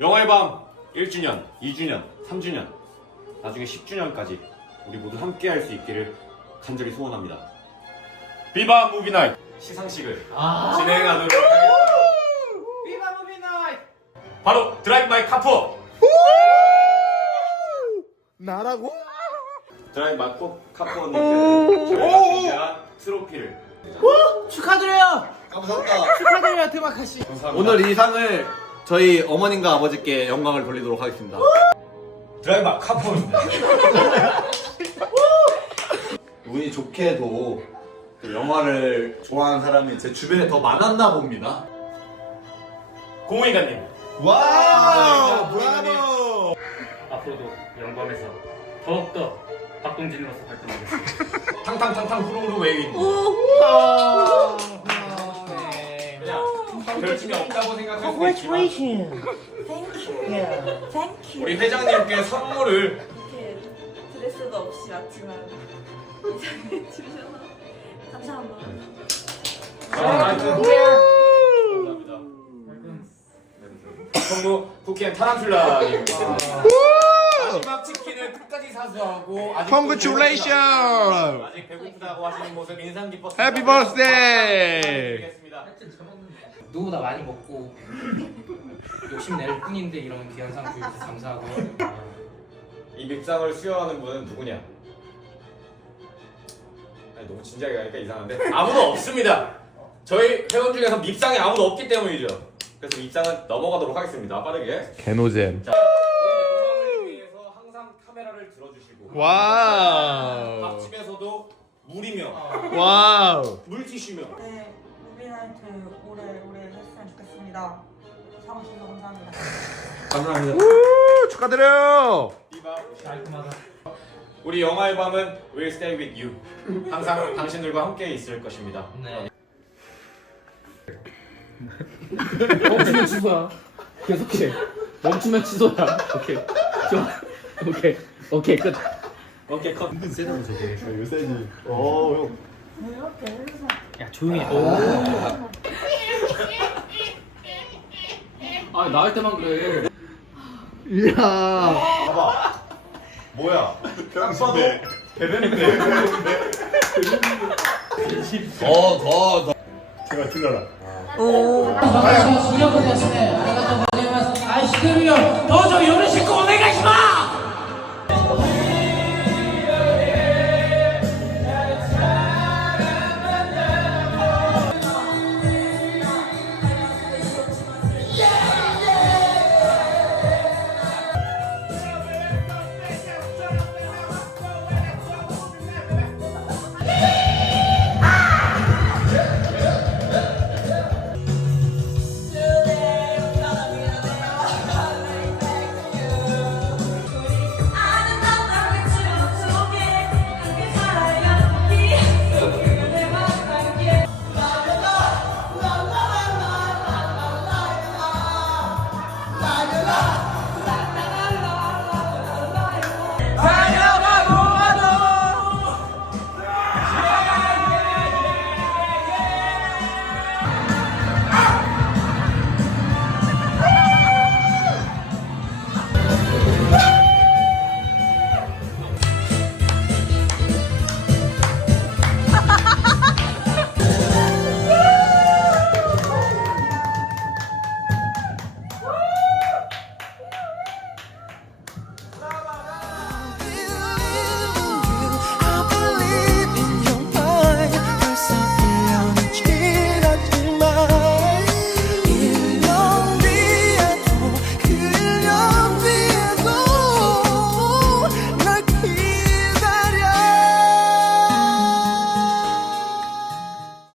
영화의 밤 1주년, 2주년, 3주년, 나중에 10주년까지 우리 모두 함께 할 수 있기를 간절히 소원합니다. 비바 무비나잇 시상식을 진행하도록 하겠습니다. 비바 무비 나이트. 바로 드라이브 마이 카푸! 나라고? 드라이브 마이 코- 카푸님께는 저희가 준비한 트로피를 축하드려요. 감사합니다. 축하드려요 드마카시. 감사합니다. 오늘 이 상을 저희 어머님과 아버지께 영광을 돌리도록 하겠습니다. 드라이브 마이 카푸입니다. 운이 좋게도 그 영화를 좋아하는 사람이 제 주변에 더 많았나 봅니다. 공의관님 와우! 브라보! 앞으로도 영광에서 더욱더 박동진으로서 활동하겠습니다. 탕탕탕탕 후루후루 웨이인 네. 그냥 별침이 없다고 생각할 수 있지만 Thank you. Thank you. 우리 회장님께 선물을 이렇게 드레스도 없이 왔지만 이상해 주셔서 감사합니다. 아, 감사합니다. 성부 쿠키앤 타란툴라님 마지막 치킨을 끝까지 사수하고 아직 Congratulations! 아직 배고프다고 하시는 모습 인상 깊었습니다. Happy birthday! 드리겠습니다. 누구보다 많이 먹고 욕심낼 뿐인데 이런 귀한 상 주셔서 감사하고 이 밉상을 수여하는 분은 누구냐? 아니, 너무 진지하게 가니까 이상한데 아무도 없습니다. 저희 회원 중에서 밉상이 아무도 없기 때문이죠. 그래서 밉상은 넘어가도록 하겠습니다. 빠르게. 개노잼. 자, 우리 영광을 위해서 항상 카메라를 들어주시고 와우. 밥집에서도 물이며 와우. 물티슈며 네, 무비나이트 오래 오래 했으면 좋겠습니다. 사랑 주셔서 감사합니다. 감사합니다. 우, 축하드려요. 깔끔하다. 우리 영화의 밤은 Will Stay With You 항상 당신들과 함께 있을 것입니다. 네. 멈추면 취소야. 계속해. 멈추면 취소야. 오케이. 좋아. 오케이. 오케이 끝. 오케이 컷. 요새지. 어, 형. 야 조용히 해. 아 나올 때만 그래. 이야. 봐봐. 뭐야? 딱 봐도 대변인데. 더, 더, 더. 제가 틀려라. ありがとうございます。愛してるよ。どうぞよろしくお願い